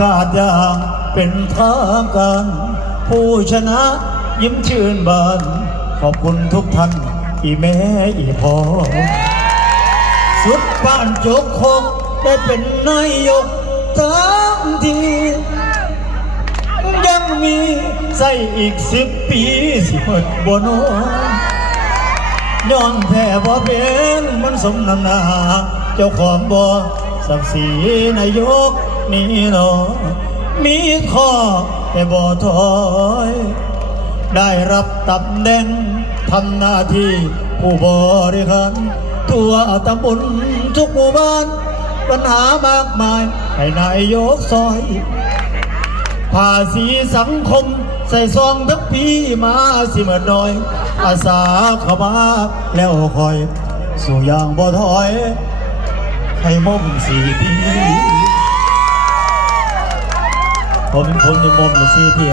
กาศอย่างเป็นทางการผู้ชนะยิ้มชื่นบานขอบคุณทุกท่านอีแม่อีพ่อสุดบ้านโจกคงได้เป็นนายกทั้งทียังมีใส่อีก10 ปีสิหมดบ่นย้อนแพ้บ่เป็นมันสมน้ำหน้าเจ้าของบ่ศักดิ์ศรีนายกนี่เนาะมีข้อแต่บ่ถอยได้รับตำแหน่งทำหน้าที่ผู้บริหารทั่วตำบลทุกหมู่บ้านปัญหามากมายให้นายกซอยภาษีสังคมใส่ซองทั้งปีมาสิเมื่อน้อยอาสาเข้ามาแล้วคอยสู่อย่างบ่ถอยให้มม4 ปีผมจะมม4 ปี